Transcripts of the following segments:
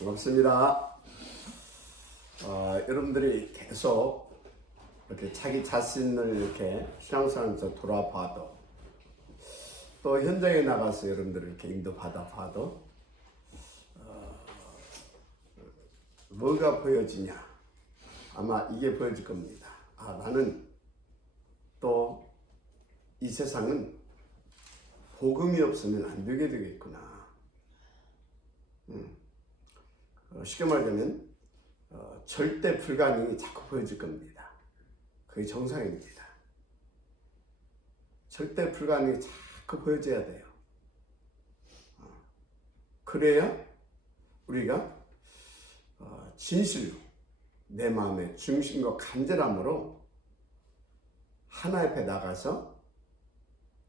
반갑습니다. 여러분들이 계속 이렇게 자기 자신을 이렇게 신앙생활에서 돌아봐도 또 현장에 나가서 여러분들을 이렇게 인도받아 봐도 뭐가 보여지냐? 아마 이게 보여질 겁니다. 나는 또 이 세상은 복음이 없으면 안 되게 되겠구나. 쉽게 말하면 절대 불가능이 자꾸 보여질 겁니다. 그게 정상입니다. 절대 불가능이 자꾸 보여져야 돼요. 그래야 우리가 진실로 내 마음의 중심과 간절함으로 하나님 앞에 나가서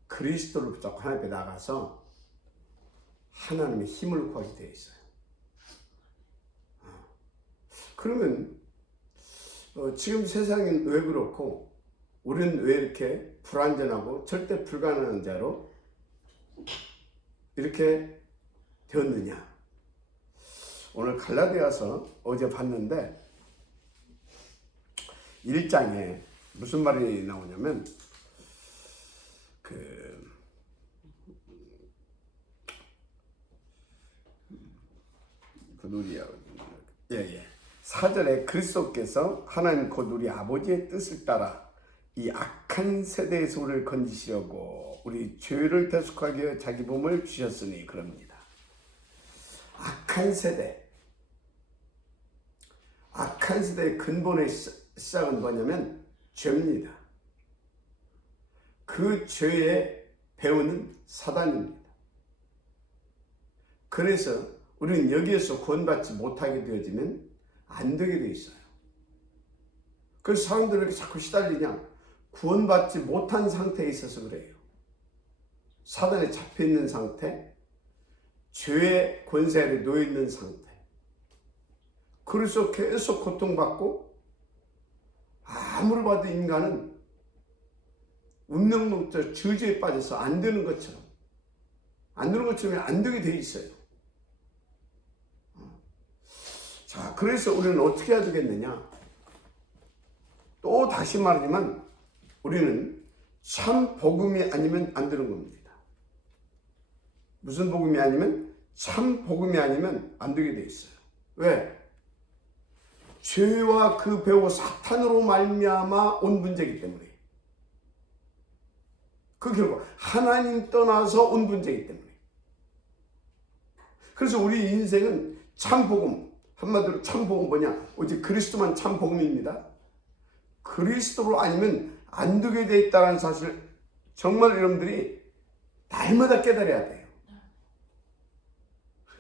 그리스도를 붙잡고 하나님 앞에 나가서 하나님의 힘을 구하게 되어 있어요. 그러면 지금 세상은 왜 그렇고 우리는 왜 이렇게 불완전하고 절대 불가능한 자로 이렇게 되었느냐? 오늘 갈라디아서 어제 봤는데 1장에 무슨 말이 나오냐면 예. 4절에 그리스도께서 하나님 곧 우리 아버지의 뜻을 따라 이 악한 세대에서 우리를 건지시려고 우리 죄를 대속하기 위해 자기 몸을 주셨으니 그럽니다. 악한 세대. 악한 세대의 근본의 시작은 뭐냐면 죄입니다. 그 죄의 배후는 사단입니다. 그래서 우리는 여기에서 구원받지 못하게 되어지면 안 되게 돼 있어요. 그래서 사람들이 왜 자꾸 시달리냐? 구원받지 못한 상태에 있어서 그래요. 사단에 잡혀 있는 상태, 죄의 권세 아래 놓여 있는 상태. 그래서 계속 고통받고 아무리 봐도 인간은 운명론적 저주에 빠져서 안 되는 것처럼 안 되게 돼 있어요. 자, 그래서 우리는 어떻게 해야 되겠느냐? 또 다시 말하지만 우리는 참 복음이 아니면 안 되는 겁니다. 무슨 복음이 아니면? 참 복음이 아니면 안 되게 돼 있어요. 왜? 죄와 그 배후 사탄으로 말미암아 온 문제이기 때문에. 그 결과 하나님 떠나서 온 문제이기 때문에. 그래서 우리 인생은 참 복음, 한마디로 참 복음 뭐냐? 오직 그리스도만 참 복음입니다. 그리스도로 아니면 안 되게 돼 있다는 사실 정말 여러분들이 날마다 깨달아야 돼요.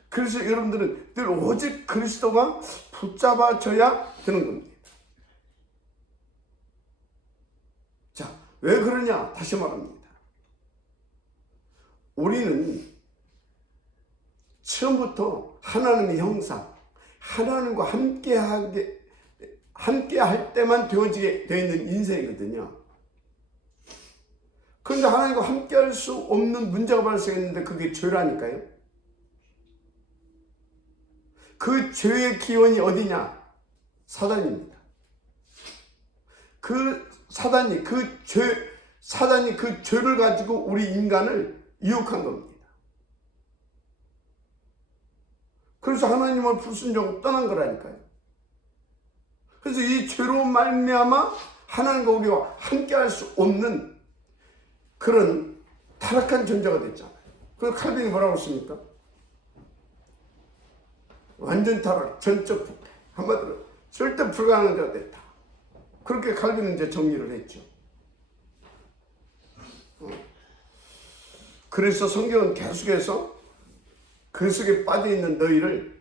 그래서 여러분들은 늘 오직 그리스도가 붙잡아져야 되는 겁니다. 자, 왜 그러냐? 다시 말합니다. 우리는 처음부터 하나님의 형상, 하나님과 함께 할 때만 되어지게 되어 있는 인생이거든요. 그런데 하나님과 함께 할 수 없는 문제가 발생했는데 그게 죄라니까요. 그 죄의 기원이 어디냐? 사단입니다. 사단이 그 죄를 가지고 우리 인간을 유혹한 겁니다. 그래서 하나님을 불순종하고 떠난 거라니까요. 그래서 이 죄로 말미암아 하나님과 우리와 함께할 수 없는 그런 타락한 존재가 됐잖아요. 그래서 칼빈이 뭐라고 했습니까? 완전 타락, 전적 부패. 한마디로 절대 불가능한 자가 됐다. 그렇게 칼빈은 이제 정리를 했죠. 그래서 성경은 계속해서 그 속에 빠져있는 너희를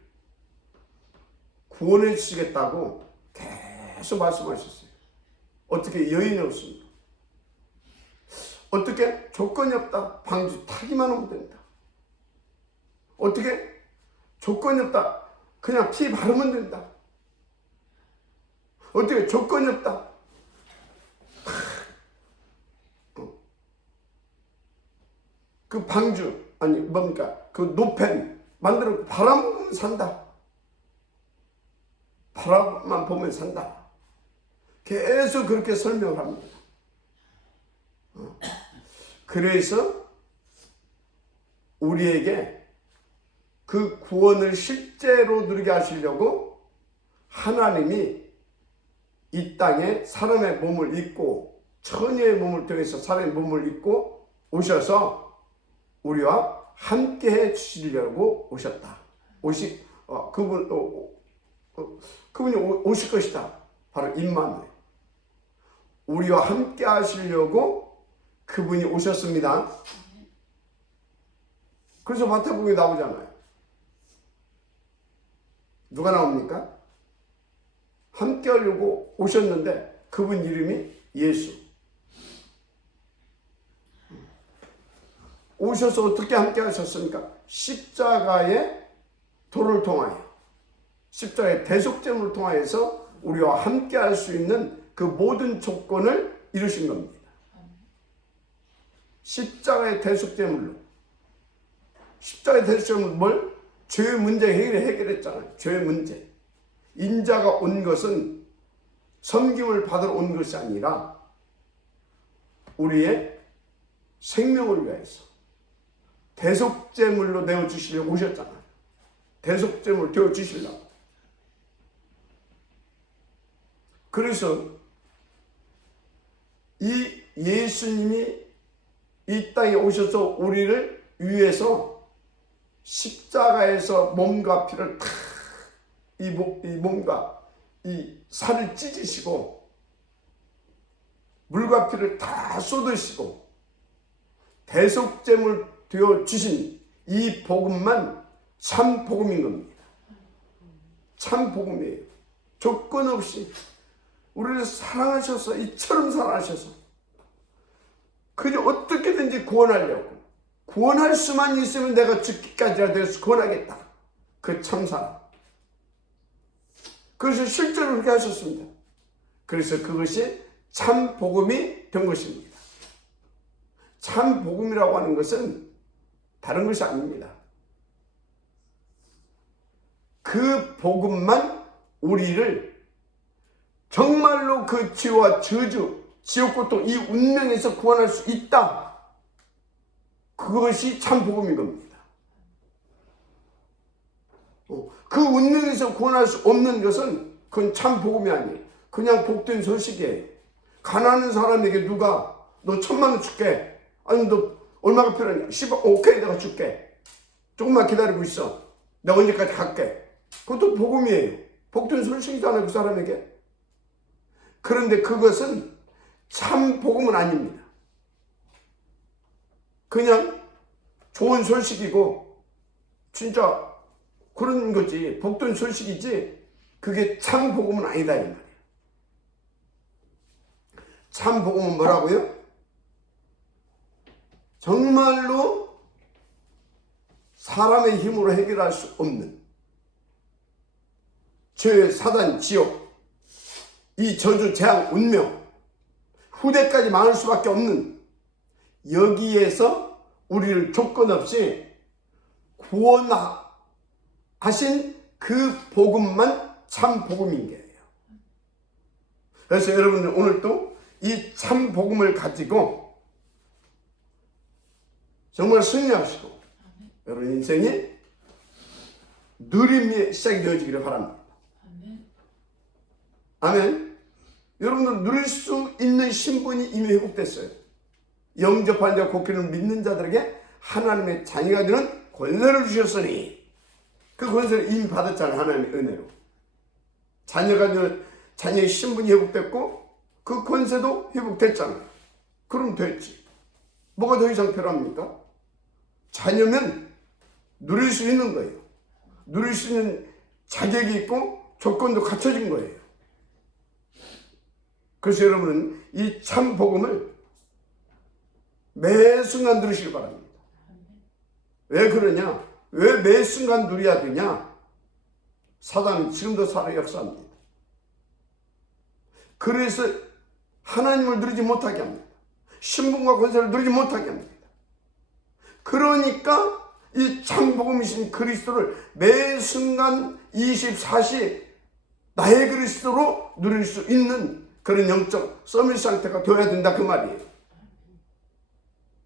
구원해 주시겠다고 계속 말씀하셨어요. 어떻게? 여인이 없습니다. 어떻게? 조건이 없다. 방주 타기만 하면 된다. 어떻게? 조건이 없다. 그냥 피 바르면 된다. 어떻게? 조건이 없다. 그 방주, 아니 뭡니까? 그 노펜 만들어 바람으로 산다. 바라만 보면 산다. 계속 그렇게 설명을 합니다. 그래서 우리에게 그 구원을 실제로 누리게 하시려고 하나님이 이 땅에 사람의 몸을 입고 처녀의 몸을 통해서 사람의 몸을 입고 오셔서 우리와 함께 해 주시려고 오셨다. 그분이 오실 것이다. 바로 임마누엘. 우리와 함께 하시려고 그분이 오셨습니다. 그래서 마태복음에 나오잖아요. 누가 나옵니까? 함께 하려고 오셨는데 그분 이름이 예수. 오셔서 어떻게 함께 하셨습니까? 십자가의 도를 통하여, 십자가의 대속제물을 통하여서 우리와 함께 할 수 있는 그 모든 조건을 이루신 겁니다. 십자가의 대속제물로. 십자가의 대속제물은 뭘? 죄의 문제 해결했잖아요. 죄의 문제. 인자가 온 것은 섬김을 받으러 온 것이 아니라 우리의 생명을 위해서 대속제물로 내어주시려고 오셨잖아요. 대속제물을 되어주시려고. 그래서 이 예수님이 이 땅에 오셔서 우리를 위해서 십자가에서 몸과 피를 다 이 몸과 이 살을 찢으시고 물과 피를 다 쏟으시고 대속제물 되어 주신 이 복음만 참 복음인 겁니다. 참 복음이에요. 조건 없이 우리를 사랑하셔서 이처럼 사랑하셔서 그저 어떻게든지 구원하려고, 구원할 수만 있으면 내가 죽기까지라도 구원하겠다. 그 참 사랑. 그래서 실제로 그렇게 하셨습니다. 그래서 그것이 참 복음이 된 것입니다. 참 복음이라고 하는 것은 다른 것이 아닙니다. 그 복음만 우리를 정말로 그 죄와 저주, 지옥 고통, 이 운명에서 구원할 수 있다. 그것이 참 복음인 겁니다. 그 운명에서 구원할 수 없는 것은 그건 참 복음이 아니에요. 그냥 복된 소식이에요. 가난한 사람에게 누가 너 1,000,000원 줄게. 아니 너 얼마가 필요하냐? 10억 오케이 내가 줄게. 조금만 기다리고 있어. 내가 언제까지 갈게. 그것도 복음이에요. 복된 소식이잖아요. 그 사람에게. 그런데 그것은 참 복음은 아닙니다. 그냥 좋은 소식이고 진짜 그런 거지. 복된 소식이지 그게 참 복음은 아니다 이 말이에요. 참 복음은 뭐라고요? 정말로 사람의 힘으로 해결할 수 없는 죄, 사단, 지옥, 이 저주, 재앙, 운명, 후대까지 망할 수밖에 없는 여기에서 우리를 조건 없이 구원하신 그 복음만 참 복음인 거예요. 그래서 여러분들 오늘도 이 참 복음을 가지고 정말 승리하시고 여러분 인생이 누림이 시작이 되어지기를 바랍니다. 아멘. 여러분들 누릴 수 있는 신분이 이미 회복됐어요. 영접한 자 곡기를 믿는 자들에게 하나님의 자녀가 되는 권세를 주셨으니 그 권세를 이미 받았잖아요. 하나님의 은혜로. 자녀가 되는 자녀의 신분이 회복됐고 그 권세도 회복됐잖아요. 그럼 됐지. 뭐가 더 이상 필요합니까? 자녀면 누릴 수 있는 거예요. 누릴 수 있는 자격이 있고 조건도 갖춰진 거예요. 그래서 여러분은 이 참 복음을 매 순간 누리시길 바랍니다. 왜 그러냐? 왜 매 순간 누려야 되냐? 사단은 지금도 살아 역사합니다. 그래서 하나님을 누리지 못하게 합니다. 신분과 권세를 누리지 못하게 합니다. 그러니까 이 참 복음이신 그리스도를 매 순간 24시 나의 그리스도로 누릴 수 있는 그런 영적 서밋 상태가 되어야 된다 그 말이에요.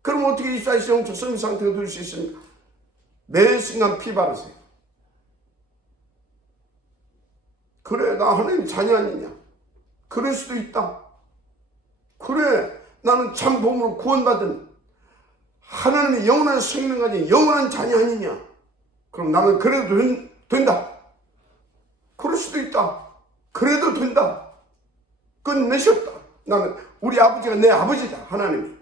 그럼 어떻게 24시 영적 서밋 상태가 될 수 있습니까? 매 순간 피 바르세요. 그래, 나 하나님 자녀 아니냐? 그럴 수도 있다. 그래, 나는 참 복음으로 구원받은 하나님의 영원한 생명 가진 영원한 자녀 아니냐? 그럼 나는 그래도 된다. 그럴 수도 있다. 그래도 된다. 끝내셨다. 나는 우리 아버지가 내 아버지다. 하나님이.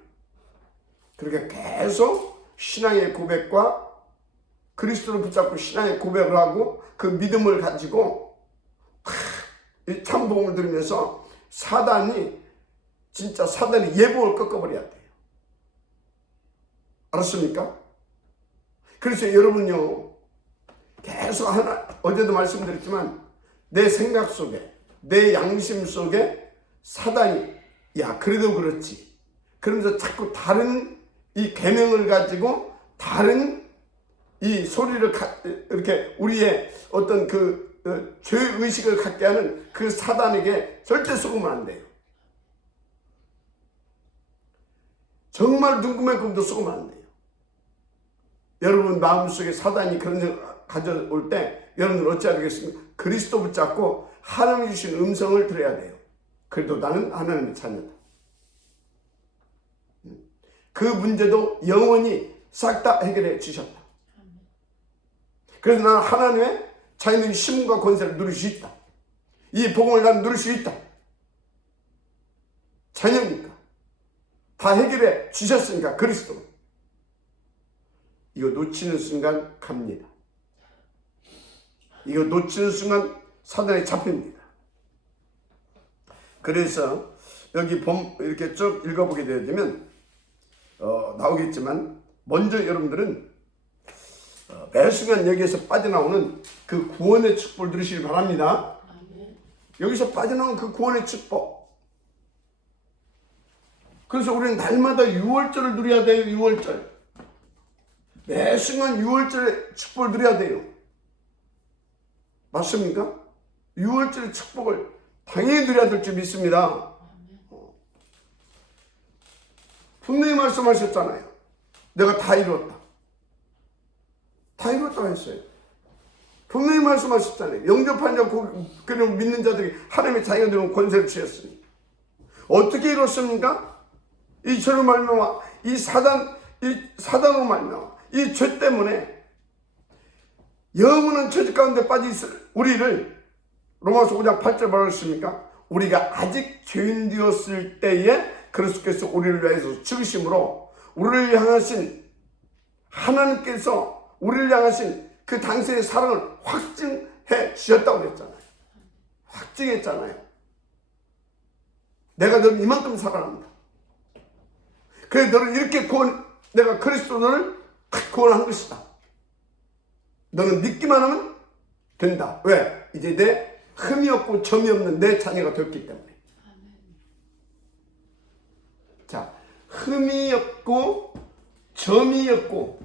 그렇게 계속 신앙의 고백과 그리스도를 붙잡고 신앙의 고백을 하고 그 믿음을 가지고 이 참복음을 들으면서 사단이 예복을 꺾어버려야 돼요. 알았습니까? 그래서 여러분요, 계속 어제도 말씀드렸지만 내 생각 속에, 내 양심 속에 사단이 야 그래도 그렇지 그러면서 자꾸 다른 이 계명을 가지고 다른 이 소리를 이렇게 우리의 어떤 그 죄의식을 갖게 하는 그 사단에게 절대 속으면 안 돼요. 정말 눈구멍만큼도 속으면 안 돼요. 여러분 마음속에 사단이 그런 생각 가져올 때 여러분들 어찌해야 되겠습니까? 그리스도 붙잡고 하나님이 주신 음성을 들어야 돼요. 그래도 나는 하나님의 자녀다. 그 문제도 영원히 싹 다 해결해 주셨다. 그래서 나는 하나님의 자녀의 힘과 권세를 누릴 수 있다. 이 복음을 나는 누릴 수 있다. 자녀니까. 다 해결해 주셨으니까 그리스도. 이거 놓치는 순간 갑니다. 이거 놓치는 순간 사단에 잡힙니다. 그래서 여기 이렇게 쭉 읽어보게 되면 나오겠지만 먼저 여러분들은 매 순간 여기에서 빠져나오는 그 구원의 축복을 누리시길 바랍니다. 여기서 빠져나온 그 구원의 축복. 그래서 우리는 날마다 6월절을 누려야 돼요. 6월절. 매 순간 6월절의 축복을 누려야 돼요. 맞습니까? 6월절의 축복을 당연히 누려야 될 줄 믿습니다. 분명히 말씀하셨잖아요. 내가 다 이뤘다. 다 이뤘다고 했어요. 분명히 말씀하셨잖아요. 영접한 자, 그냥 믿는 자들이 하나님의 자녀가 되면 권세를 주셨으니. 어떻게 이뤘습니까? 이 죄로 말미암아, 이 사단으로 말미암아, 이 죄 때문에 영원한 죄 가운데 빠져 있을 우리를 로마서 5장 8절 말했습니까? 우리가 아직 죄인 되었을 때에 그리스도께서 우리를 위해서 죽으심으로 우리를 향하신 하나님께서 우리를 향하신 그 당시의 사랑을 확증해 주셨다고 그랬잖아요. 확증했잖아요. 내가 너를 이만큼 사랑한다. 그래 너를 이렇게 내가 그리스도 너를 구원한 것이다. 너는 믿기만 하면 된다. 왜? 이제 내 흠이 없고 점이 없는 내 자녀가 됐기 때문에. 자, 흠이 없고 점이 없고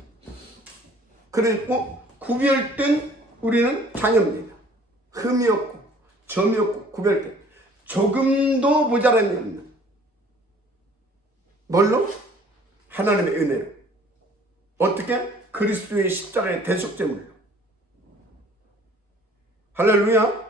그리고 구별된 우리는 자녀입니다. 흠이 없고 점이 없고 구별된 조금도 모자람이 없는 뭘로? 하나님의 은혜로. 어떻게? 그리스도의 십자가의 대속제물로. 할렐루야.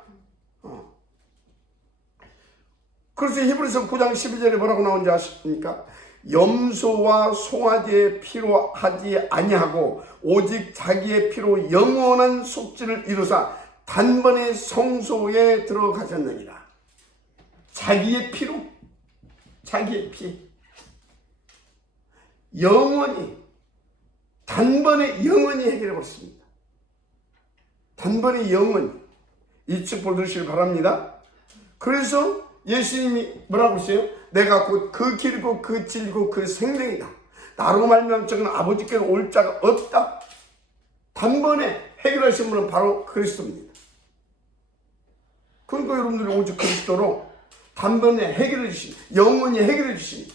그래서 히브리서 9장 12절에 뭐라고 나오는지 아십니까? 염소와 송아지의 피로 하지 아니하고 오직 자기의 피로 영원한 속죄를 이루사 단번에 성소에 들어가셨느니라. 자기의 피로, 자기의 피, 영원히 단번에 영원히 해결해 버렸습니다. 단번에 영원히 이 축복을 누리시길 바랍니다. 그래서 예수님이 뭐라고 했어요? 내가 곧 그 길이고 그 진리고 그 생명이다. 나로 말미암아 저는 아버지께로 올 자가 없다. 단번에 해결하신 분은 바로 그리스도입니다. 그러니까 여러분들이 오직 그리스도로 단번에 해결해 주신, 영원히 해결해 주신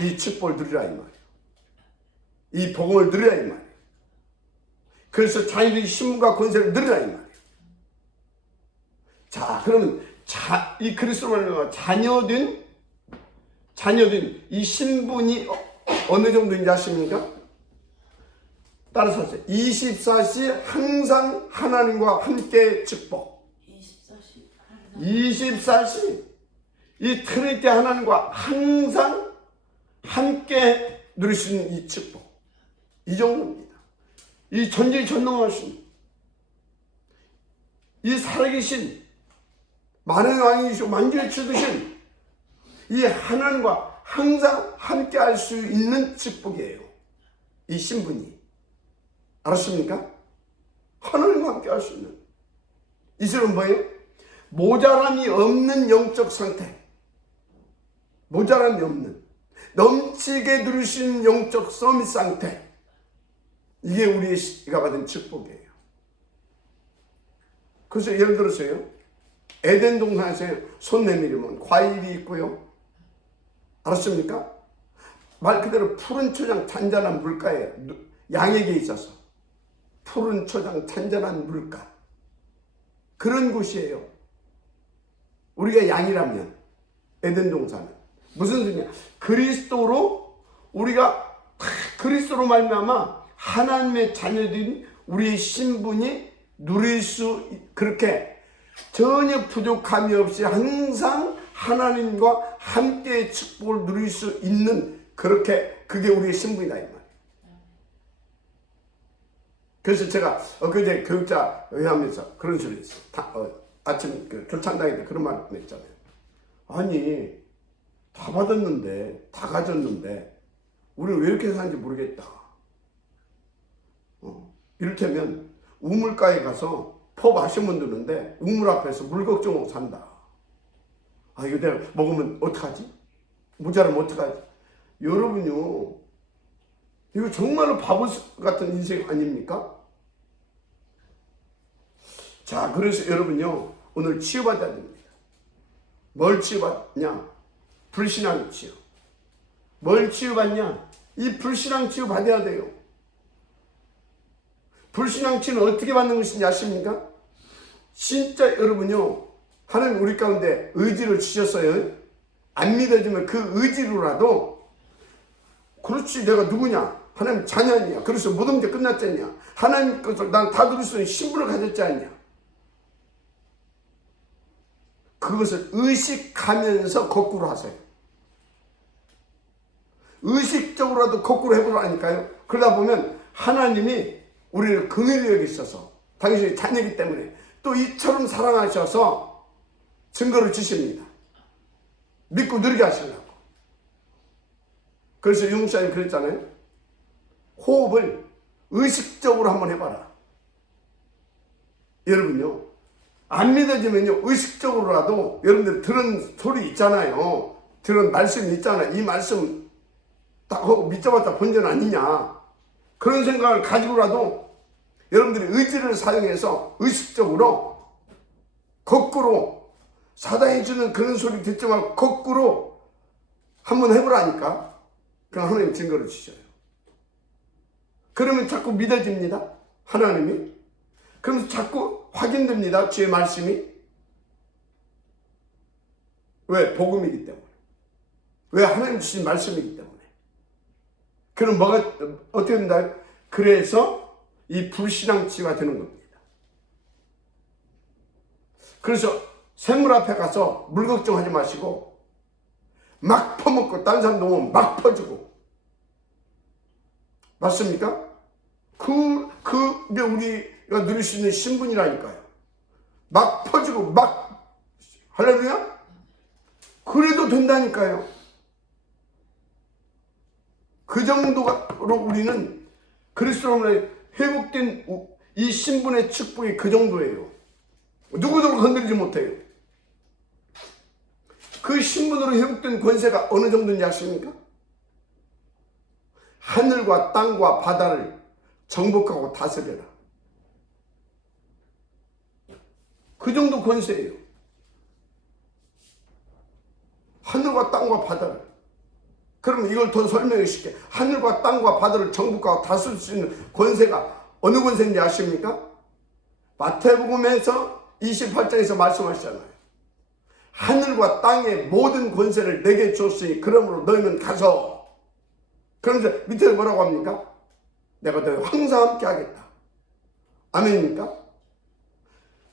이 축복을 누리라 이 말이에요. 이 복음을 누리라 이 말이에요. 그래서 자녀의 신분과 권세를 누리라 이 말이에요. 자, 그러면 이 그리스도로 자녀된 이 신분이 어느 정도인지 아십니까? 따라서 하세요. 24시 항상 하나님과 함께 축복. 24시 이 트리니티 하나님과 항상 함께 누릴 수 있는 이 축복. 이 정도입니다. 이 전지전능하신 이 살아계신 많은 왕이시고 만주의 주드신 이 하나님과 항상 함께 할 수 있는 축복이에요. 이 신분이. 알았습니까? 하나님과 함께 할 수 있는. 이슬은 뭐예요? 모자람이 없는 영적 상태. 모자람이 없는. 넘치게 누릴 수 있는 영적 서밋 상태. 이게 우리가 받은 축복이에요. 그래서 예를 들어서요. 에덴 동산에서 손 내밀으면 과일이 있고요. 알았습니까? 말 그대로 푸른 초장 잔잔한 물가예요. 양에게 있어서 푸른 초장 잔잔한 물가. 그런 곳이에요. 우리가 양이라면 에덴 동산은 무슨 소리냐? 그리스도로 우리가 그리스도로 말미암아 하나님의 자녀들인 우리의 신분이 누릴 수 그렇게 전혀 부족함이 없이 항상 하나님과 함께 축복을 누릴 수 있는 그게 우리의 신분이다 이 말이에요. 그래서 제가 엊그제 교육자 회의하면서 그런 소리 했어요. 아침 교창당에 그런 말 했잖아요. 아니 다 받았는데 다 가졌는데 우리는 왜 이렇게 사는지 모르겠다. 이를테면 우물가에 가서 퍼 마시면 되는데 우물 앞에서 물 걱정하고 산다. 아 이거 내가 먹으면 어떡하지? 모자라면 어떡하지? 여러분요 이거 정말로 바보 같은 인생 아닙니까? 자 그래서 여러분요 오늘 치유받아야 됩니다. 뭘 치유받냐? 불신앙 치유. 뭘 치유받냐? 이 불신앙 치유 받아야 돼요. 불신앙 치유는 어떻게 받는 것인지 아십니까? 진짜 여러분요 하나님 우리 가운데 의지를 주셨어요. 안 믿어지면 그 의지로라도 그렇지 내가 누구냐? 하나님 자녀 아니냐? 그래서 모든 문제 끝났지 않냐? 하나님 것을 난 다 누릴 수 있는 신분을 가졌지 않냐? 그것을 의식하면서 거꾸로 하세요. 의식적으로라도 거꾸로 해보라니까요. 그러다 보면 하나님이 우리를 긍휼히 여기셔서 당신이 자녀이기 때문에 또 이처럼 사랑하셔서 증거를 주십니다. 믿고 누리게 하시려고. 그래서 유목사님 그랬잖아요. 호흡을 의식적으로 한번 해봐라. 여러분요. 안 믿어지면요. 의식적으로라도 여러분들 들은 소리 있잖아요. 들은 말씀이 있잖아요. 이 말씀 딱 하고 믿자마자 본전 아니냐. 그런 생각을 가지고라도 여러분들이 의지를 사용해서 의식적으로 거꾸로 사단이 주는 그런 소리 듣지 말고 거꾸로 한번 해보라니까. 그럼 하나님 증거를 주셔요. 그러면 자꾸 믿어집니다. 하나님이. 그러면서 자꾸 확인됩니다. 주의 말씀이. 왜? 복음이기 때문에. 왜? 하나님 주신 말씀이기 때문에. 그럼 뭐가 어떻게 된다? 그래서 이 불신앙치가 되는 겁니다. 그래서 샘물 앞에 가서 물 걱정하지 마시고 막 퍼먹고 다른 사람 놓으면 막 퍼주고. 맞습니까? 그게 우리가 누릴 수 있는 신분이라니까요. 막 퍼주고 막 할렐루야? 그래도 된다니까요. 그 정도로 우리는 그리스도로 회복된 이 신분의 축복이 그 정도예요. 누구도 건드리지 못해요. 그 신분으로 회복된 권세가 어느 정도인지 아십니까? 하늘과 땅과 바다를 정복하고 다스려라. 그 정도 권세예요. 하늘과 땅과 바다를. 그러면 이걸 더 설명해 줄게. 하늘과 땅과 바다를 정복하고 다스릴 수 있는 권세가 어느 권세인지 아십니까? 마태복음에서 28장에서 말씀하시잖아요. 하늘과 땅의 모든 권세를 내게 줬으니 그러므로 너희는 가서. 그러면서 밑에 뭐라고 합니까? 내가 너희 항상 함께 하겠다. 아멘입니까?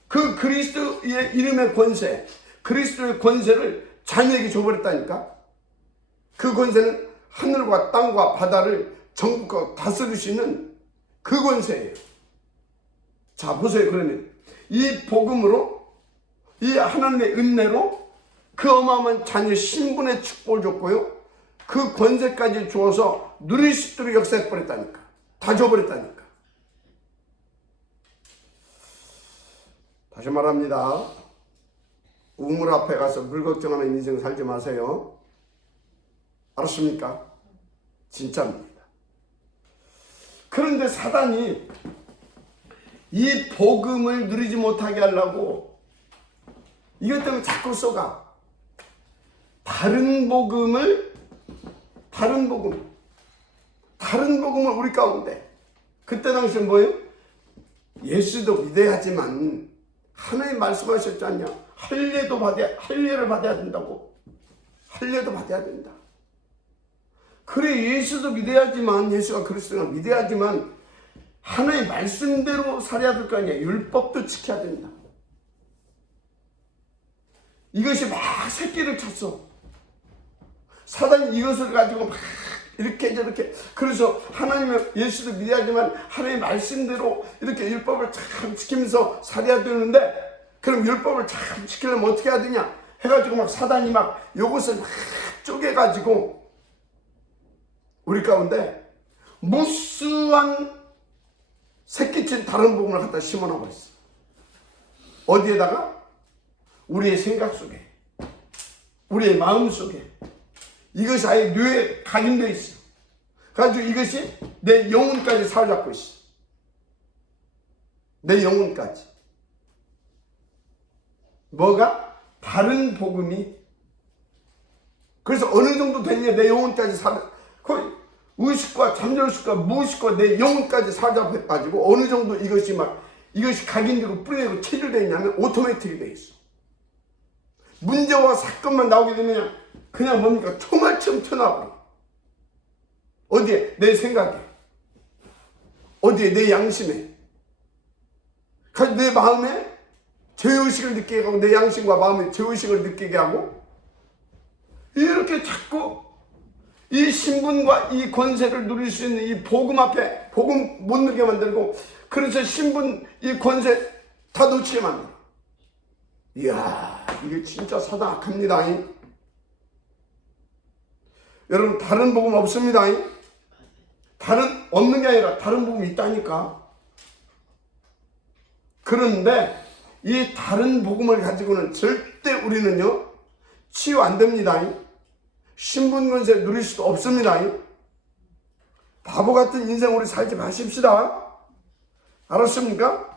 그 그리스도의 이름의 권세, 그리스도의 권세를 자녀에게 줘버렸다니까. 그 권세는 하늘과 땅과 바다를 정복하고 다스릴 수 있는 그 권세예요. 자, 보세요. 그러면 이 복음으로, 이 하나님의 은혜로 그 어마어마한 자녀 신분의 축복을 줬고요, 그 권세까지 주어서 누릴 수 있도록 역사해버렸다니까. 다 줘버렸다니까. 다시 말합니다. 우물 앞에 가서 물 걱정하는 인생 살지 마세요. 알았습니까? 진짜입니다. 그런데 사단이 이 복음을 누리지 못하게 하려고 이것 때문에 자꾸 쏘가. 다른 복음을 우리 가운데, 그때 당시에 뭐예요? 예수도 믿어야지만 하나님 말씀하셨지 않냐? 할례를 받아야 된다고. 할례도 받아야 된다. 그래, 예수도 믿어야지만, 예수가 그리스도가 믿어야지만 하나님 말씀대로 살아야 될 거 아니야. 율법도 지켜야 된다. 이것이 막 새끼를 쳤어. 사단이 이것을 가지고 막 이렇게 저렇게, 그래서 하나님의 예수도 믿어야지만 하나님의 말씀대로 이렇게 율법을 참 지키면서 살아야 되는데, 그럼 율법을 참 지키려면 어떻게 해야 되냐 해가지고 막 사단이 막 이것을 막 쪼개가지고 우리 가운데 무수한 새끼친 다른 복음을 갖다 심어놓고 있어. 어디에다가? 우리의 생각 속에, 우리의 마음 속에 이것이 아예 뇌에 각인되어 있어. 그래가지고 이것이 내 영혼까지 사로잡고 있어. 내 영혼까지. 뭐가? 다른 복음이. 그래서 어느 정도 됐냐, 내 영혼까지 거의 의식과 잠재의식과 무의식과 내 영혼까지 사로잡혀가지고 어느 정도 이것이 각인되고 뿌리되고 체질되어 있냐면 오토매틱이 되어 있어. 문제와 사건만 나오게 되면 그냥 뭡니까? 총알처럼 튀어나와버려. 어디에? 내 생각에. 어디에? 내 양심에. 내 마음에 죄의식을 느끼게 하고, 내 양심과 마음에 죄의식을 느끼게 하고, 이렇게 자꾸 이 신분과 이 권세를 누릴 수 있는 이 복음 앞에 복음 못 누리게 만들고, 그래서 신분, 이 권세 다 놓치게 만들어. 이야, 이게 진짜 사단 악합니다. 여러분, 다른 복음 없습니다. 없는 게 아니라 다른 복음이 있다니까. 그런데 이 다른 복음을 가지고는 절대 우리는요, 치유 안 됩니다. 신분 권세 누릴 수도 없습니다. 바보 같은 인생 우리 살지 마십시다. 알았습니까?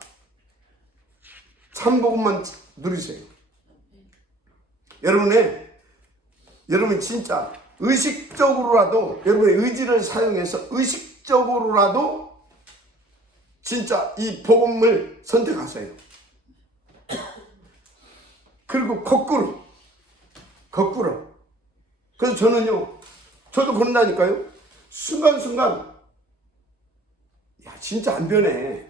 참 복음만 누리세요. 여러분 진짜 의식적으로라도, 여러분의 의지를 사용해서 의식적으로라도 진짜 이 복음을 선택하세요. 그리고 거꾸로. 그래서 저도 그런다니까요. 순간순간, 야, 진짜 안 변해.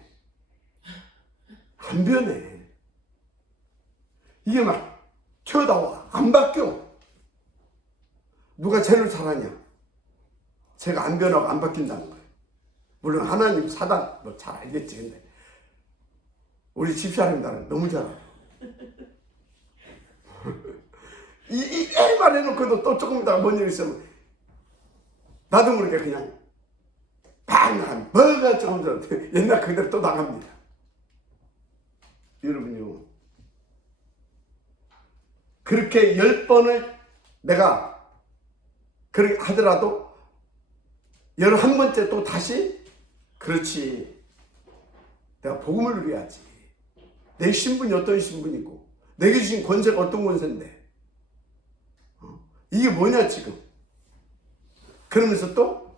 이게 막 튀어나와. 안 바뀌어. 누가 제일 잘하냐? 제가 안 변하고 안 바뀐다는 거예요. 물론 하나님, 사단 뭐 잘 알겠지. 근데 우리 집사람들은 너무 잘 알아요. 이 말해놓고도 또 조금 있다가 뭔 일 있으면 나도 모르게 그냥 팍 나갑니다. 뭐가 조금 옛날 그대로 또 나갑니다. 여러분요, 그렇게 10번을 내가 그렇게 하더라도 11번째 또 다시, 그렇지, 내가 복음을 누려야지. 내 신분이 어떤 신분이고 내게 주신 권세가 어떤 권세인데, 이게 뭐냐 지금. 그러면서 또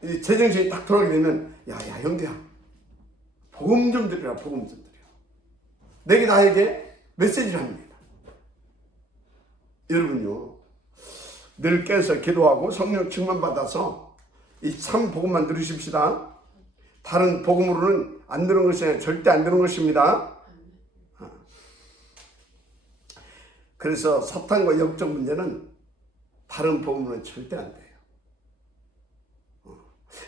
제정신이 딱 돌아오게 되면, 야 형제야, 복음 좀 드려라. 복음 좀 드려. 내게 나에게 메시지를 합니다. 여러분요, 늘 깨서 기도하고 성령 충만 받아서 이 참 복음만 누리십시다. 다른 복음으로는 안 되는 것이 절대 안 되는 것입니다. 그래서 사탄과 영적 문제는 다른 복음으로는 절대 안 돼요.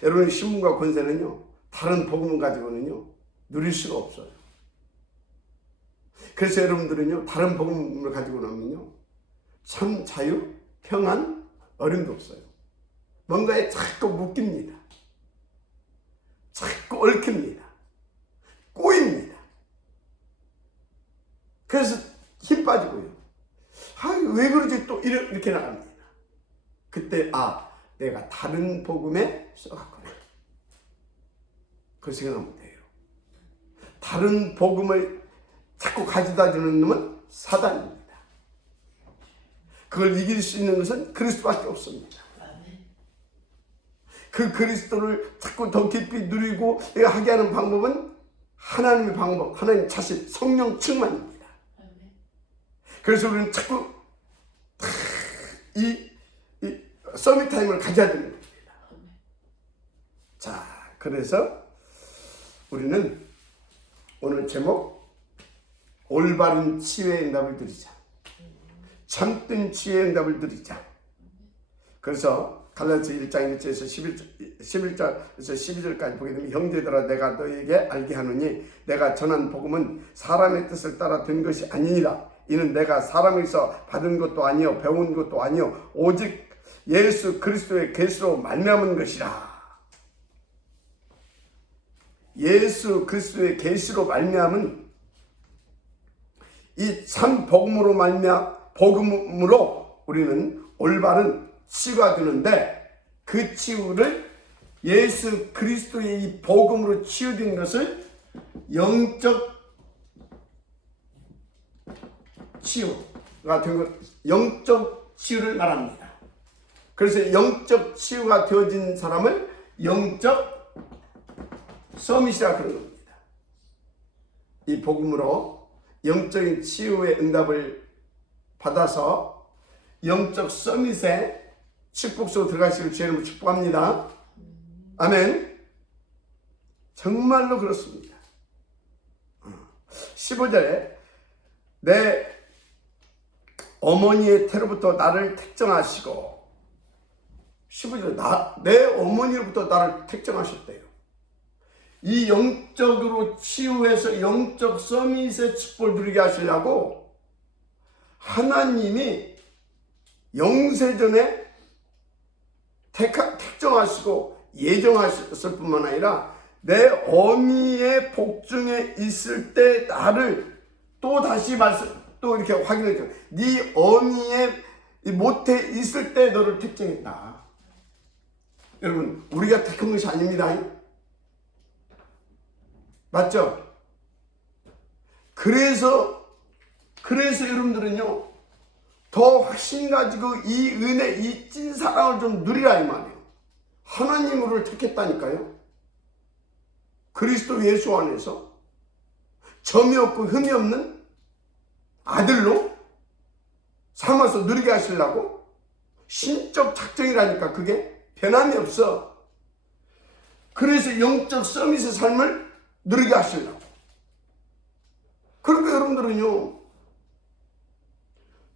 여러분, 신분과 권세는요, 다른 복음을 가지고는요 누릴 수가 없어요. 그래서 여러분들은요, 다른 복음을 가지고 나면요 참 자유, 평안, 어림도 없어요. 뭔가에 자꾸 묶입니다. 자꾸 얽힙니다. 꼬입니다. 그래서 힘 빠지고요. 왜 그러지? 또 이렇게 나갑니다. 그때 내가 다른 복음에 써갔구나. 그 생각하면 돼요. 다른 복음을 자꾸 가져다 주는 놈은 사단입니다. 그걸 이길 수 있는 것은 그리스도밖에 없습니다. 그 그리스도를 자꾸 더 깊이 누리고 내가 하게 하는 방법은 하나님의 방법, 하나님 자신, 성령 충만입니다. 그래서 우리는 자꾸 이 서밋 타임을 가져야 되는 겁니다. 자, 그래서 우리는 오늘 제목 올바른 치유의 응답을 드리자. 참된 치유의 응답을 드리자. 그래서 갈라디아서 1장 1절에서 11절에서 12절까지 보게 되면 형제들아 내가 너에게 알게 하노니 내가 전한 복음은 사람의 뜻을 따라 된 것이 아니니라. 이는 내가 사람에게서 받은 것도 아니요 배운 것도 아니요 오직 예수 그리스도의 계시로 말미암은 것이라. 예수 그리스도의 계시로 말미암은 이 참 복음으로 복음으로 우리는 올바른 치유가 되는데, 그 치유를 예수 그리스도의 이 복음으로 치유된 것을 영적 치유가 된 것, 영적 치유를 말합니다. 그래서 영적 치유가 되어진 사람을 영적 서밋이라 그런 겁니다. 이 복음으로 영적인 치유의 응답을 받아서 영적 서밋에 축복 속으로 들어가시길 주의 이름으로 축복합니다. 아멘. 정말로 그렇습니다. 15절에 내 어머니의 태로부터 나를 택정하시고, 15절에 내 어머니로부터 나를 택정하셨대요. 이 영적으로 치유해서 영적 서밋의 축복을 누리게 하시려고 하나님이 영세전에 택정하시고 예정하셨을 뿐만 아니라 내 어미의 복중에 있을 때 나를 또 다시 또 이렇게 확인해줘. 네 어미의 모태 있을 때 너를 택정했다. 여러분, 우리가 택한 것이 아닙니다. 맞죠? 그래서 여러분들은요 더 확신 가지고 이 은혜, 이 찐사랑을 좀 누리라 이 말이에요. 하나님으로 택했다니까요. 그리스도 예수 안에서 점이 없고 흠이 없는 아들로 삼아서 누리게 하시려고 신적 작정이라니까. 그게 변함이 없어. 그래서 영적 서밋의 삶을 누리게 하시려고. 그러니까 여러분들은요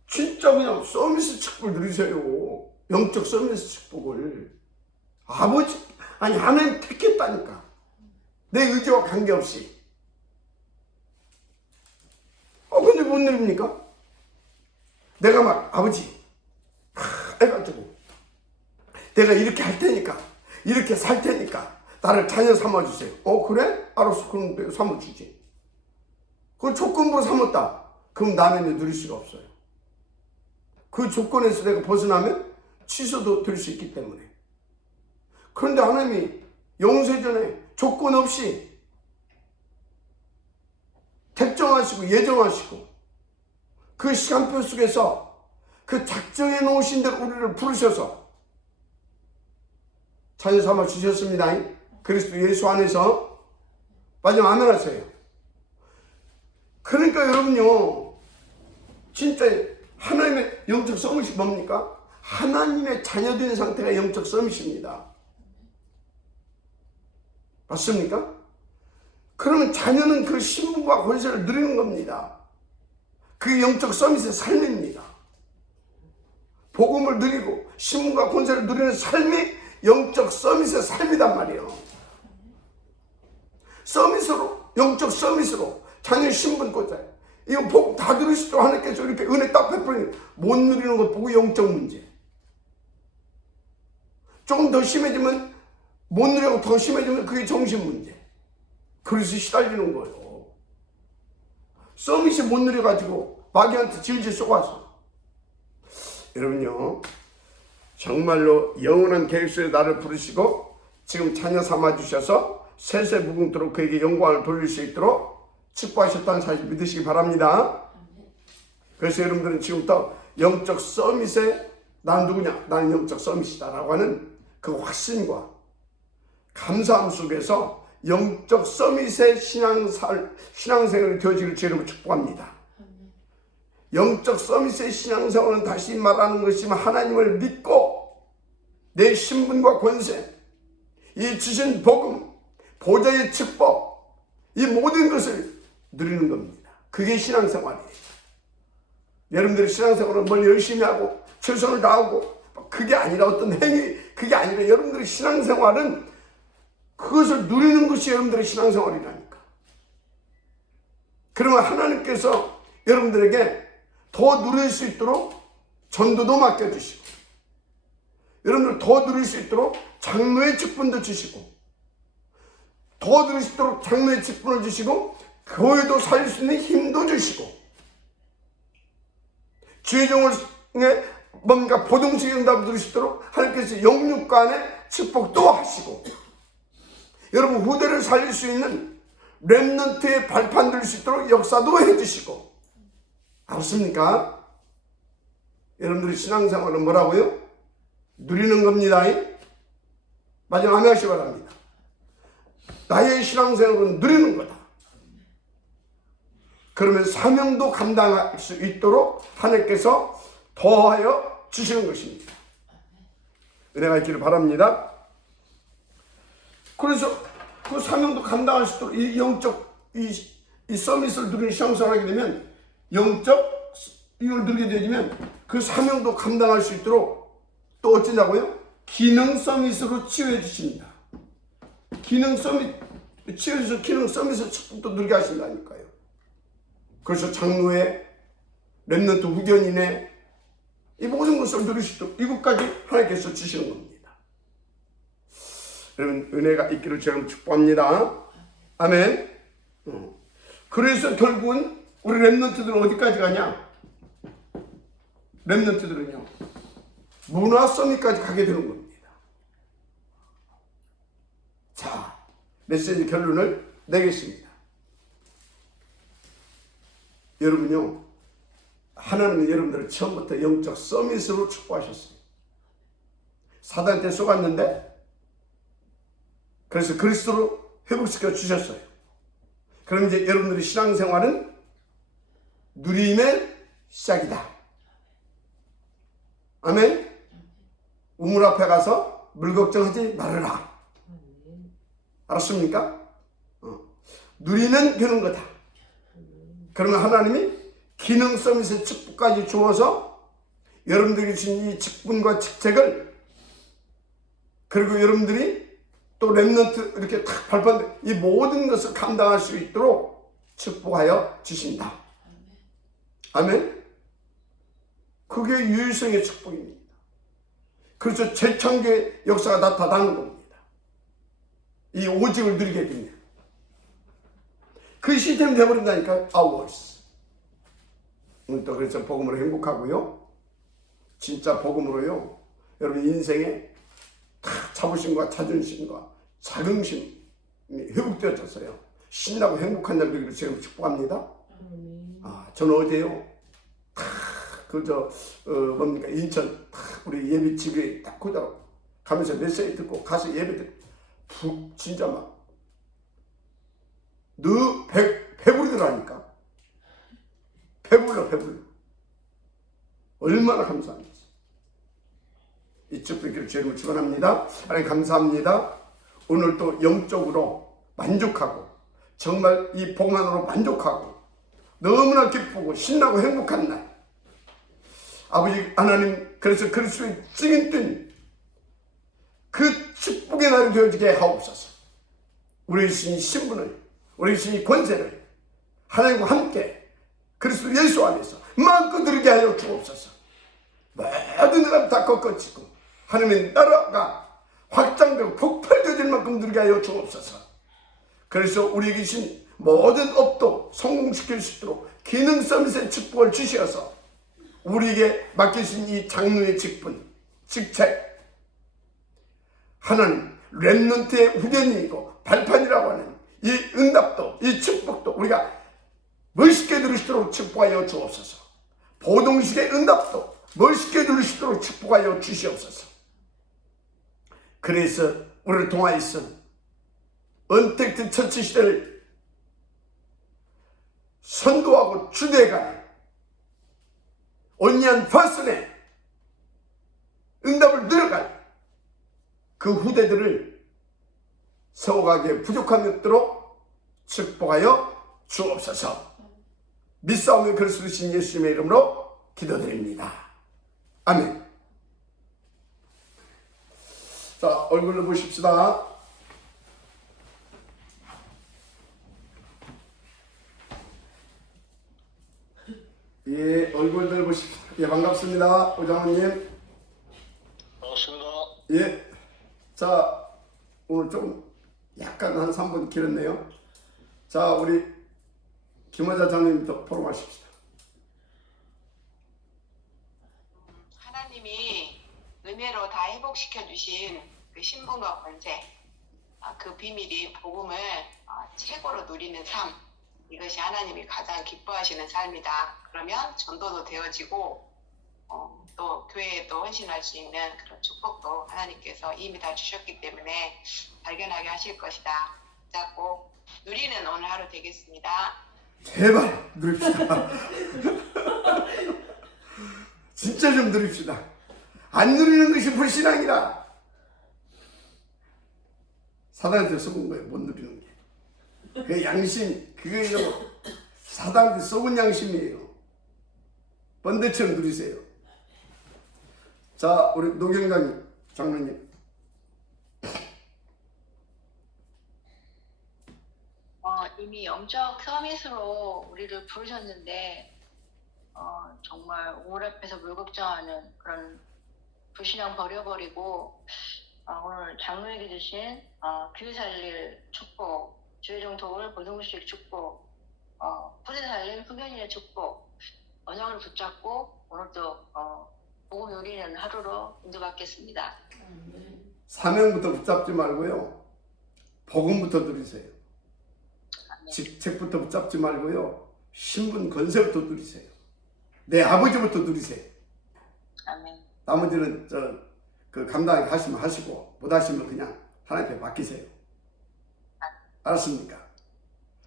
진짜 그냥 서밋의 축복을 누리세요. 영적 서밋의 축복을. 하나님 택했다니까. 내 의지와 관계없이. 근데 못 누립니까? 내가 막 아버지 해가지고 내가 이렇게 할 테니까, 이렇게 살 테니까 나를 자녀 삼아주세요. 그래? 알았어. 그럼 내가 삼아주지. 그걸 조건부로 삼았다. 그럼 나는 누릴 수가 없어요. 그 조건에서 내가 벗어나면 취소도 될 수 있기 때문에. 그런데 하나님이 영세전에 조건 없이 택정하시고 예정하시고 그 시간표 속에서 그 작정해 놓으신 대로 우리를 부르셔서 자녀 삼아 주셨습니다. 그리스도 예수 안에서. 마지막 아멘 하세요. 그러니까 여러분요, 진짜 하나님의 영적 서밋이 뭡니까? 하나님의 자녀된 상태가 영적 서밋입니다. 맞습니까? 그러면 자녀는 그 신분과 권세를 누리는 겁니다. 그게 영적 서밋의 삶입니다. 복음을 누리고 신분과 권세를 누리는 삶이 영적 서밋의 삶이단 말이에요. 서밋으로, 영적 서밋으로 자녀의 신분 권세, 이거 복 다 누리시도록 하나님께서 이렇게 은혜 딱 베풀니 못 누리는 것 보고 영적 문제. 조금 더 심해지면, 못 누리고 더 심해지면 그게 정신 문제. 그래서 시달리는 거예요. 서밋이 못 누려가지고 마귀한테 질질 쏘아서. 여러분요, 정말로 영원한 계획 속에 나를 부르시고 지금 자녀 삼아주셔서 세세무궁토록 그에게 영광을 돌릴 수 있도록 축복하셨다는 사실 믿으시기 바랍니다. 그래서 여러분들은 지금부터 영적 서밋에 난 누구냐? 나는 영적 서밋이다 라고 하는 그 확신과 감사함 속에서 영적 서밋의 신앙생활이 되어지기를 주님으로 축복합니다. 영적 서밋의 신앙생활은 다시 말하는 것이면 하나님을 믿고 내 신분과 권세, 이 주신 복음, 보좌의 축복, 이 모든 것을 누리는 겁니다. 그게 신앙생활이에요. 여러분들이 신앙생활은 뭘 열심히 하고 최선을 다하고 그게 아니라 어떤 행위, 그게 아니라 여러분들의 신앙생활은 그것을 누리는 것이 여러분들의 신앙생활이라니까. 그러면 하나님께서 여러분들에게 더 누릴 수 있도록 전도도 맡겨주시고, 여러분들 더 누릴 수 있도록 장로의 직분도 주시고, 더 누릴 수 있도록 장로의 직분을 주시고, 교회도 살릴 수 있는 힘도 주시고, 주의 종을 뭔가 보동식 응답을 누릴 수 있도록 하나님께서 영육간의 축복도 하시고, 여러분 후대를 살릴 수 있는 렘넌트의 발판 들 수 있도록 역사도 해주시고. 알았습니까? 여러분들의 신앙생활은 뭐라고요? 누리는 겁니다. 마지막 아멘 하시기 바랍니다. 나의 신앙생활은 누리는 거다. 그러면 사명도 감당할 수 있도록 하나님께서 더하여 주시는 것입니다. 은혜가 있기를 바랍니다. 그래서 그 사명도 감당할 수 있도록 이 영적 이 서밋을 누리는 신앙생활을 하게 되면, 영적 이걸 누리게 되면 그 사명도 감당할 수 있도록 또 어쩌냐고요? 기능 서밋으로 치유해 주십니다. 기능 서밋 치유해서 기능 서밋의 축복도 누리게 하신다니까요. 그래서 장로의 렘넌트 후견인의 이 모든 것을 누릴 수 있도록 이것까지 하나님께서 주시는 겁니다. 여러분 은혜가 있기를 저는 축복합니다. 아멘. 그래서 결국은 우리 렘넌트들은 어디까지 가냐? 렘넌트들은요, 문화 서밋까지 가게 되는 겁니다. 자, 메시지 결론을 내겠습니다. 여러분요, 하나님은 여러분들을 처음부터 영적 서밋으로 축복하셨습니다. 사단한테 속았는데 그래서 그리스도로 회복시켜 주셨어요. 그럼 이제 여러분들의 신앙생활은 누림의 시작이다. 아멘. 우물 앞에 가서 물 걱정하지 말아라. 알았습니까? 누리는 되는 거다. 그러면 하나님이 기능 서밋의 축복까지 주어서 여러분들이 주신 이 직분과 직책을, 그리고 여러분들이 또 렘넌트 이렇게 탁 발판 이 모든 것을 감당할 수 있도록 축복하여 주신다. 아멘. 그게 유일성의 축복입니다. 그래서 재창조의 역사가 나타나는 겁니다. 이 오직을 누리게 됩니다. 그 시스템이 되어버린다니까. ours. 오늘 또 그래서 복음으로 행복하고요. 진짜 복음으로요, 여러분 인생에 자부심과 자존심과 자긍심이 회복되어졌어요. 신나고 행복한 날 되기를 지금 축복합니다. 저는 어제요, 뭡니까, 인천 우리 예배 집에 딱 고자 가면서 메시지 듣고 가서 예배 듣고 진짜 막 배부르더라니까. 배불러. 얼마나 감사한지. 이 축복을 주님을 축원합니다. 하나님 감사합니다. 오늘 또 영적으로 만족하고 정말 이 복만으로 만족하고 너무나 기쁘고 신나고 행복한 날. 아버지 하나님, 그래서 그리스도의 증인 그 축복의 날이 되어지게 하옵소서. 우리 신이 신분을, 우리 신이 권세를 하나님과 함께 그리스도 예수 안에서 마음껏 누리게 하여 주옵소서. 모든 사람 다 꺾어지고 하나님의 나라가 확장되고 폭발되어질 만큼 누리게 하여 주옵소서. 그래서 우리 계신 모든 업도 성공시킬 수 있도록 기능 서비스의 축복을 주시어서 우리에게 맡기신 이 장로의 직분, 직책, 하나님 렘넌트의 후견이고 발판이라고 하는 이 응답도, 이 축복도 우리가 멋있게 누리시도록 축복하여 주옵소서. 보동식의 응답도 멋있게 누리시도록 축복하여 주시옵소서. 그래서 우리를 통하여서 언택트 처치 시대를 선도하고 주대가는 온리한 퍼슨의 응답을 늘어갈 그 후대들을 세워가기에 부족함이 없도록 축복하여 주옵소서. 믿사오며 그리스도 신 예수님의 이름으로 기도드립니다. 아멘. 자, 얼굴을 보십시다. 예, 얼굴들 보십시다. 예, 반갑습니다. 오장원님. 반갑습니다. 예. 자, 오늘 좀 약간 한 3분 길었네요. 자, 우리 김화자 장로님부터 포럼하십시다. 하나님이 은혜로 다 회복시켜 주신 그 신분과 권세, 그 비밀이 복음을 최고로 누리는 삶, 이것이 하나님이 가장 기뻐하시는 삶이다. 그러면 전도도 되어지고 또 교회에도 헌신할 수 있는 그런 축복도 하나님께서 이미 다 주셨기 때문에 발견하게 하실 것이다. 자꾸 누리는 오늘 하루 되겠습니다. 제발 누립시다. 진짜 좀 누립시다. 안 누리는 것이 불신앙이다. 사단한테 썩은 거예요. 못 누리는 게. 그 양심, 그거요. 사단한테 썩은 양심이에요. 번데처럼 누리세요. 자, 우리 노경장 장로님. 이미 영적 서밋으로 우리를 부르셨는데 정말 우물 앞에서 물 걱정하는 그런 불신앙 버려버리고 오늘 장로에게 주신 교회 살릴 축복, 주의 종독을 보성식 축복, 후대 살릴 후견인의 축복, 언약을 붙잡고 오늘도 복음 누리는 하루로 인도받겠습니다. 사명부터 붙잡지 말고요. 복음부터 누리세요. 직책부터 붙잡지 말고요. 신분 권세부터 누리세요. 내 아버지부터 누리세요. 아멘. 나머지는 그 감당하게 하시면 하시고 못 하시면 그냥 하나님께 맡기세요. 알았습니까?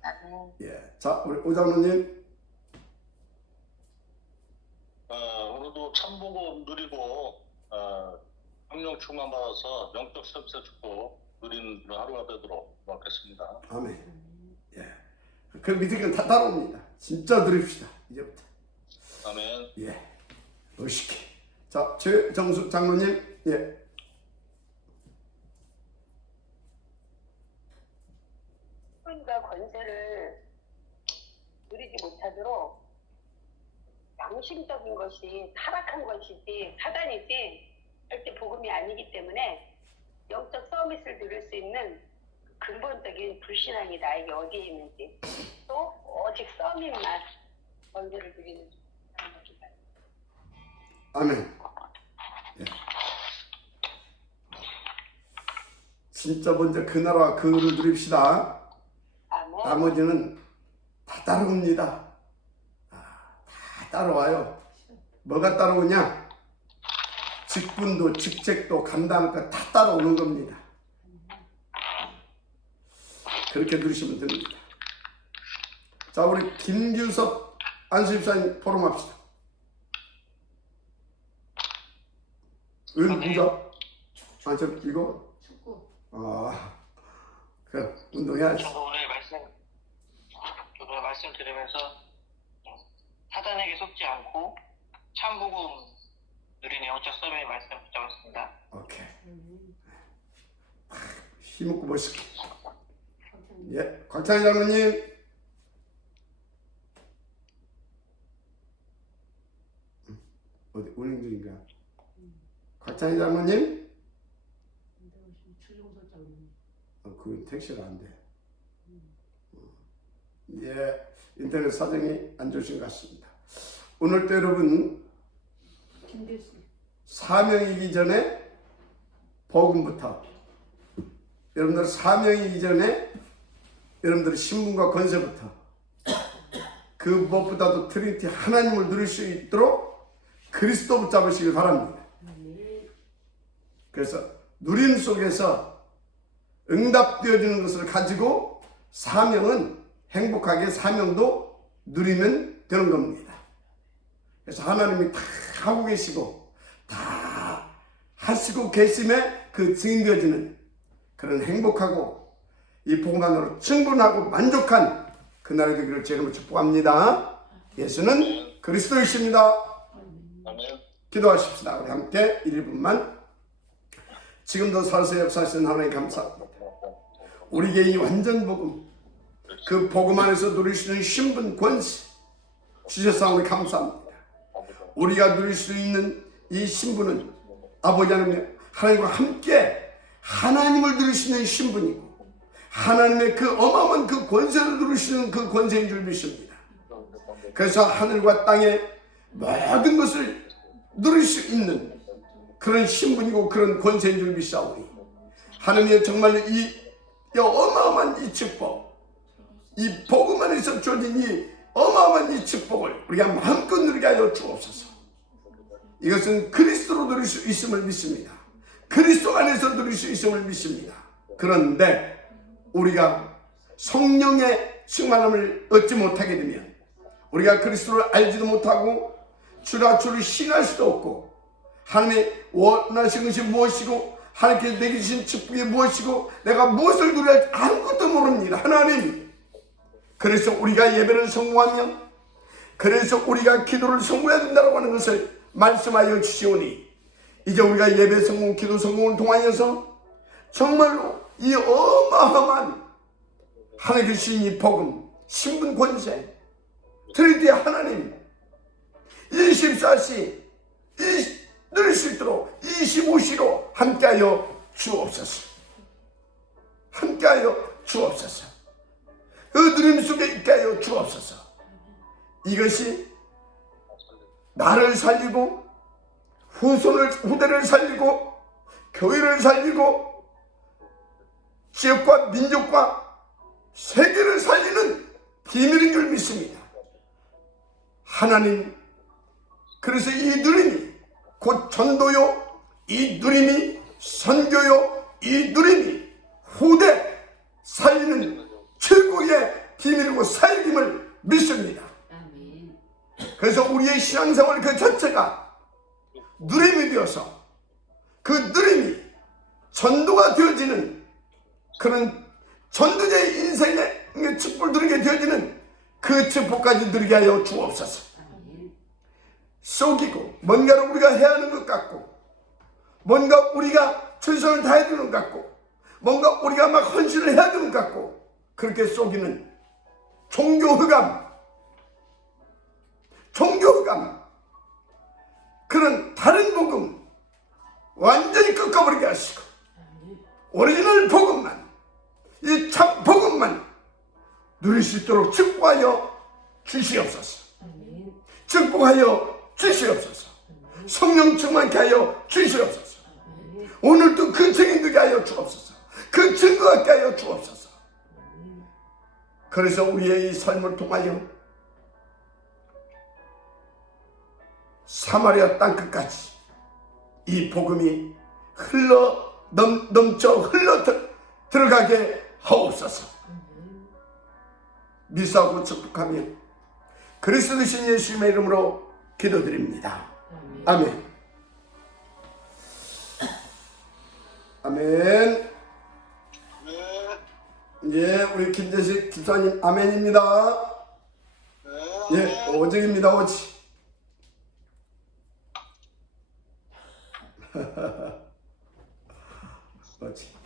아멘. 예. 자, 우리 오장로님. 오늘도 참복음 누리고 성령 충만 받아서 영적 서비스 축복 누리는 하루가 되도록 고맙겠습니다. 아멘. 예. 그 밑에 건 다 따라옵니다. 진짜 누립시다. 이제부터. 아멘. 예. 멋있게. 자, 최정숙 장로님. 예. 신분과 권세를 누리지 못하도록 양심적인 것이 타락한 것이지 사단이지 절대 복음이 아니기 때문에 영적 서밋을 누릴 수 있는 근본적인 불신앙이 나에게 어디에 있는지 또 오직 서밋만 권세를 누리는 것입니다. 아멘. 예. 진짜 먼저 그 나라와 그 의를 누립시다. 아멘. 나머지는 다 따라옵니다. 다 따라와요. 뭐가 따라오냐? 직분도 직책도 감당할 거 다 따라오는 겁니다. 그렇게 누리시면 됩니다. 자, 우리 김규섭 안수집사님 포럼합시다. 누가? 아, 저 이거? 축구. 아, 그 운동해야지. 저도 오늘 말씀드리면서 사단에게 속지 않고 참복음 누리는 영적 썸의 말씀 붙잡았습니다. 오케이. 힘있고 멋있게. 예, 곽찬희 장로님. 어디 운행 중인가? 곽찬희 장로님? 그 택시가 안 돼. 예, 인터넷 사정이 안 좋으신 것 같습니다. 오늘도 여러분 사명이기 전에 복음부터, 여러분들 사명이기 전에 여러분들 신분과 권세부터, 그 무엇보다도 트리니티 하나님을 누릴 수 있도록 그리스도 붙잡으시길 바랍니다. 그래서 누림 속에서 응답되어지는 것을 가지고 사명은 행복하게 사명도 누리면 되는 겁니다. 그래서 하나님이 다 하고 계시고 다 하시고 계심에 그 증인되어지는 그런 행복하고 이 복음만으로 충분하고 만족한 그날이 되기를 제가 축복합니다. 예수는 그리스도이십니다. 아멘. 기도하십시다. 우리 함께 1분만. 지금도 살아서 역사하시는 하나님 감사합니다. 우리에게 이 완전 복음, 그 복음 안에서 누릴 수 있는 신분, 권세 주셔서 감사합니다. 우리가 누릴 수 있는 이 신분은 아버지 하나님, 하나님과 함께 하나님을 누릴 수 있는 신분이고 하나님의 그 어마어마한 그 권세를 누릴 수 있는 그 권세인 줄 믿습니다. 그래서 하늘과 땅의 모든 것을 누릴 수 있는 그런 신분이고 그런 권세인 줄 믿사오니 하나님의 정말로 이 어마어마한 이 축복, 이 복음 안에서 주어진 이 어마어마한 이 축복을 우리가 마음껏 누리게 하여 주옵소서. 이것은 그리스도로 누릴 수 있음을 믿습니다. 그리스도 안에서 누릴 수 있음을 믿습니다. 그런데 우리가 성령의 충만함을 얻지 못하게 되면 우리가 그리스도를 알지도 못하고 주를 신할 수도 없고 하나님의 원하신 것이 무엇이고 하나님께서 내게 주신 축복이 무엇이고 내가 무엇을 누려야 할지 아무것도 모릅니다. 하나님, 그래서 우리가 예배를 성공하며 그래서 우리가 기도를 성공해야 된다고 하는 것을 말씀하여 주시오니 이제 우리가 예배 성공, 기도 성공을 통하여서 정말로 이 어마어마한 하나님께 주신 이 복음, 신분, 권세, 트리니티 하나님 24시 누릴 수 있도록 25시로 함께하여 주옵소서. 함께하여 주옵소서. 그 누림 속에 있게 하여 주옵소서. 이것이 나를 살리고 후대를 살리고 교회를 살리고 지역과 민족과 세계를 살리는 비밀인 줄 믿습니다. 하나님, 그래서 이 누림이 곧 전도요, 이 누림이 선교요, 이 누림이 후대 살리는 최고의 비밀이고 살림을 믿습니다. 그래서 우리의 신앙생활 그 자체가 누림이 되어서 그 누림이 전도가 되어지는 그런 전도자의 인생의 축복을 누리게 되어지는 그 축복까지 누리게 하여 주옵소서. 속이고 뭔가를 우리가 해야 하는 것 같고 뭔가 우리가 최선을 다해야 되는 것 같고 뭔가 우리가 막 헌신을 해야 되는 것 같고 그렇게 속이는 종교흑암 그런 다른 복음 완전히 꺾어버리게 하시고 오리지널 복음만 이 참 복음만 누릴 수 있도록 축복하여 주시옵소서. 축복하여 주시옵소서. 성령 충만케 하여 주시옵소서. 오늘도 그 증인되게 하여 주옵소서. 그 증거하게 하여 주옵소서. 그래서 우리의 이 삶을 통하여 사마리아 땅끝까지 이 복음이 넘쳐 들어가게 하옵소서. 미사하고 축복하며 그리스도 되신 예수님의 이름으로 기도드립니다. 아멘. 아멘. 예, 우리 김재식 집사님 아멘입니다. 예, 오직입니다. 오직. 오직.